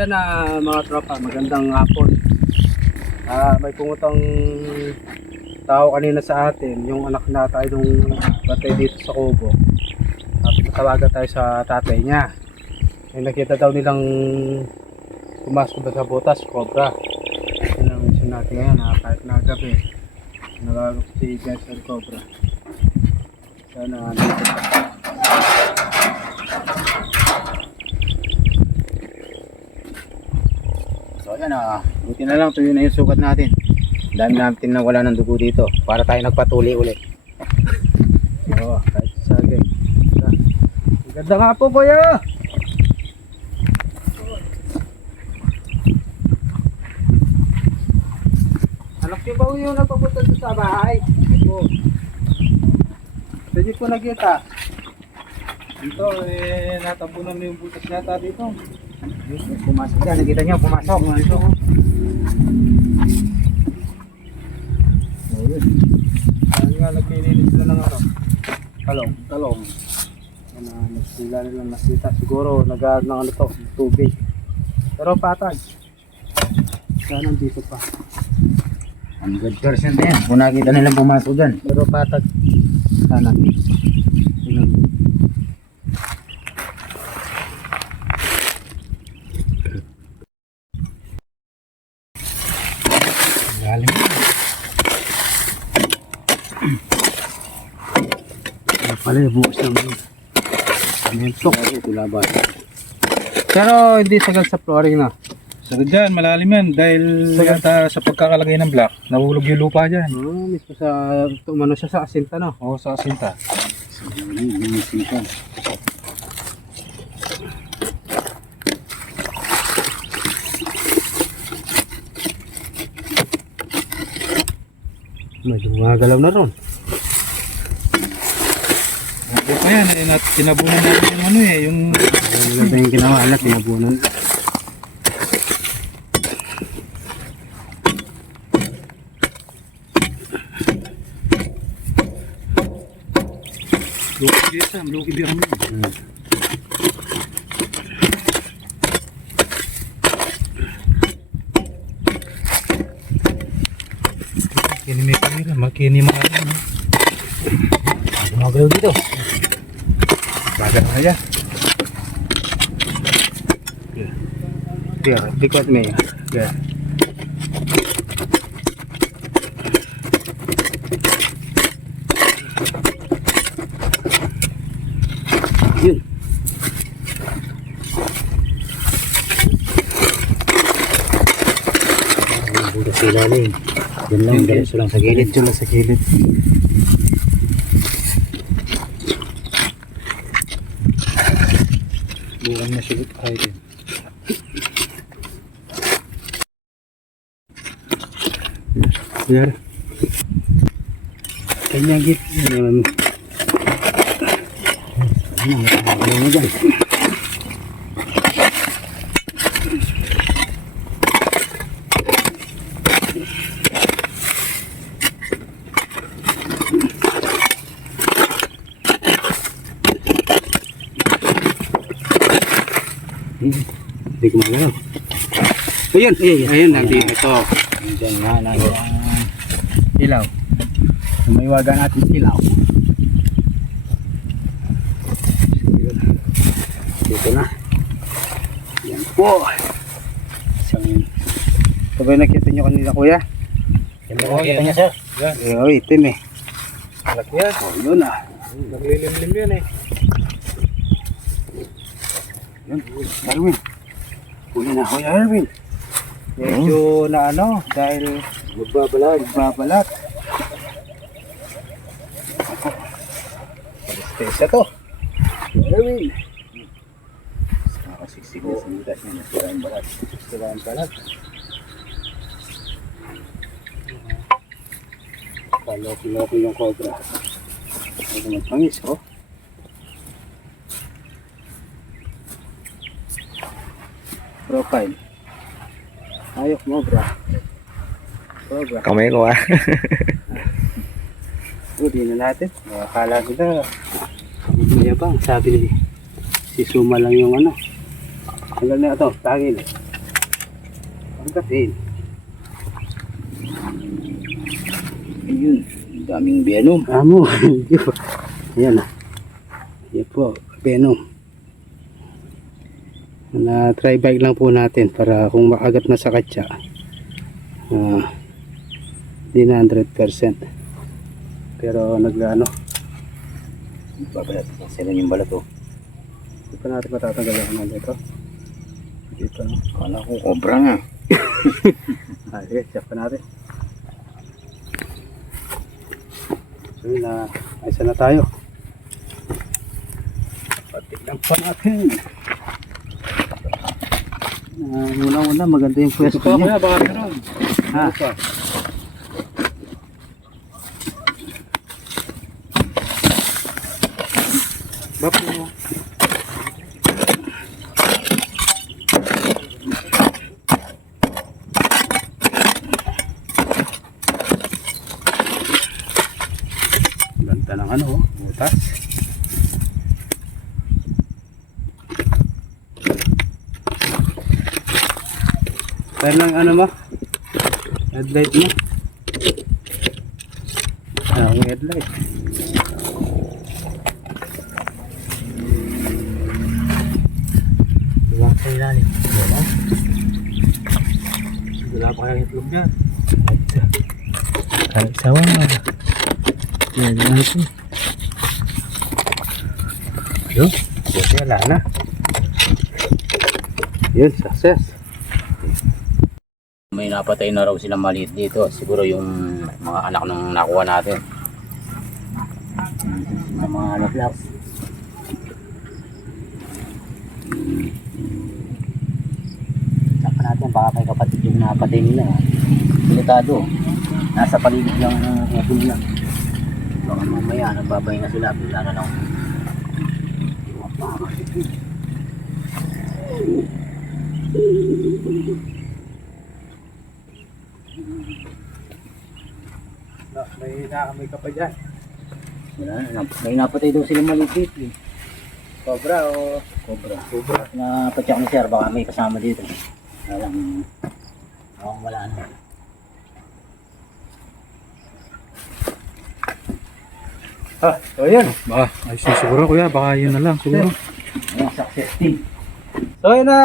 yan na mga tropa, magandang hapon. May pumutang tao kanina sa atin, yung anak na tayo nung batay dito sa Kubo. Pinatawagan tayo sa tatay niya. May nakita daw nilang pumasok ba sa butas, cobra. Yun ang mission natin ngayon, kahit na gabi. Nagagap si Jensen Cobra. Sana dito pa. So yan buti na lang, tuyo na yung sugat natin. Dami natin na wala ng dugo dito para tayo nagpatuli ulit. So kahit sagay. Ganda nga po kuya. Anak niyo ba yung nagpapunta sa bahay? Ito. Hindi po nakita. Dito natabunan mo yung butas yata dito. Pumasok dyan, nakita nyo, pumasok. Ayun. Ayun nga, nagpilinis sila ng talong. Nagsila nila nakita. Siguro, nag-aag ng tubig. Pero patag. Sana dito pa. 100% yan. Kung nakita nilang pumasok dyan. Pero patag. Sana. Tingnan. Galing. Pala yung bukas naman. Mentok. Pero hindi sagad sa flooring na. Sagad dyan, malalim yan. Dahil yata sa pagkakalagay ng block, nahulog yung lupa dyan. Mismo sa umano siya sa asinta, no? Oo, sa asinta. Medyo gumagalaw na ron. Hindi pa yan, tinabunan natin yung yung... Maganda yung ginawa, tinabunan. Luki biya kami. Kini may kamera, makini mga Gumagalaw dito. bagal na yan. Here, look at me. Yeah. Yun. Butas sa ilalim. Yan lang, diretso lang sa gilid. Diretso lang sa gilid. Bukan na siya ay din. Here. Kanya git. Ano na dyan? Hindi ko magalaw. Ayun, ayun, nandito ito. Diyan nga, nandiyan. Ilaw. Sumaywagan natin ilaw. Dito na. Yan po. Ito ba yung nakita nyo kanina kuya? Oo, yan niya sir. Itim eh. Malaki yan. Yun na. Naglilimlim yan eh. Yun, Erwin. Huli na kuya Erwin. Medyo na dahil magbabalat. Palistesa to. Erwin. Siksik na sa butas niya, nasiraan balat. Siraan balat. Kaloki-loki yung cobra. Ito magpangis oh. Profile. Ayok mo bro. Kamay ko Hindi na natin. Akala kita mayabang. Sabi ni si Suma lang yung ano. Hanggang na ito. Tagil. Pagkatin. Ayun, daming venom. Amo, hindi po. Ayan na. Yan po, venom. Na try bike lang po natin para kung makagat na sa katsa. Di na 100%. Pero nag-ano, Babalat, sila yung balat oh. hindi pa natin matatanggalan naman dito. Dito, no? Kala ko cobra nga. Sige, check pa natin. So yun na, ayos na tayo. Patignan pa natin. Una-una, maganda yung pwesto niya. baka meron. Ha? Bapo. Ganda ng ano, butas. Kaya lang ano mo? Headlight mo? Ang headlight. Wala sa ilalim. Wala. Wala pa kayang itlog yan. Kahit sawa nga. Yan natin. Yun. Buti wala na. Yun, success. May napatay na raw silang maliit dito. Siguro yung mga anak nung nakuha natin. Sa mga laplap. Saka natin, baka may kapatid yung napatay nila. Delikado. Nasa paligid lang ng upo nila. Baka mamaya, nagbabay na sila. Bila na lang. May naamoy ka pa dyan. Wala na. May napatay daw silang maliit eh. Cobra o... Cobra. Cobra. Napatyak ni sir, baka may kasama dito. Alam, wala na. So yun. Baka, ay siguro kuya, baka yun na lang siguro. Ayan, success team. So yun na,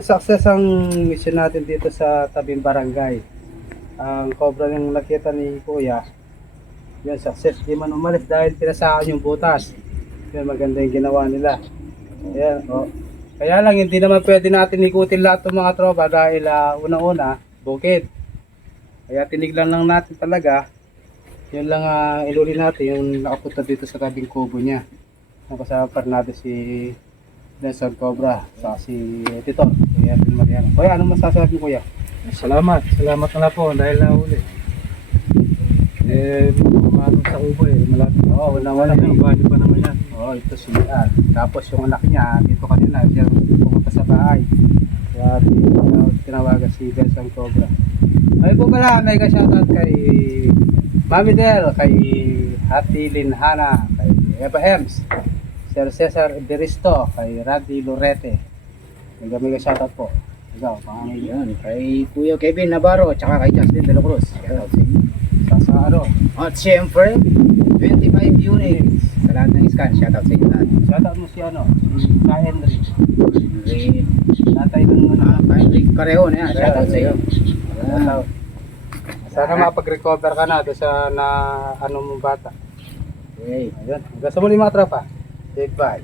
success ang mission natin dito sa tabing barangay. Ang cobra yung nakita ni Kuya, yun, success. Di man umalis dahil pinasakan yung butas. Yun, maganda yung ginawa nila. Ayan, oh. Kaya lang, hindi naman pwede natin ikutin lahat ng mga tropa dahil una-una, bukid. Kaya tiniglan lang natin talaga. Yun lang iluli natin yung nakapunta dito sa tabing kubo niya. Nakasama pa rin natin si Nelson Cobra sa si Tito. Kuya Mariano. Kuya, anong masasabi mo, Kuya? Salamat na po dahil nahuli. Ano sa kubo malapit. Oo, wala Yung bahay pa naman yan. Oo, ito si tapos yung anak niya, dito kanina, diyan pumunta sa bahay. Kaya tinawagan si Nelson Cobra. Ay po pala, may ka-shoutout kay Mami Del, kay Hati Linhana, kay Eva Ems, Sir Cesar Iberisto, kay Randy Lorete. May ka-shoutout po. Ikaw, pangamay Ayan, kay Kuya Kevin Navarro, tsaka kay Justin De La Cruz. Shoutout sa inyo. sa ano. At syempre, 25 units sa lahat ng scan. Shoutout sa inyo lahat. Shoutout mo si ano, si Ka Henry. Ray, Tatay ng ano. Henry Careon, yan. Shoutout sa iyo. Shoutout. Sana mapag-recover ka na doon sa na ano mong bata. Okay. Ayun. Hanggang sa muli mga tropa. Goodbye.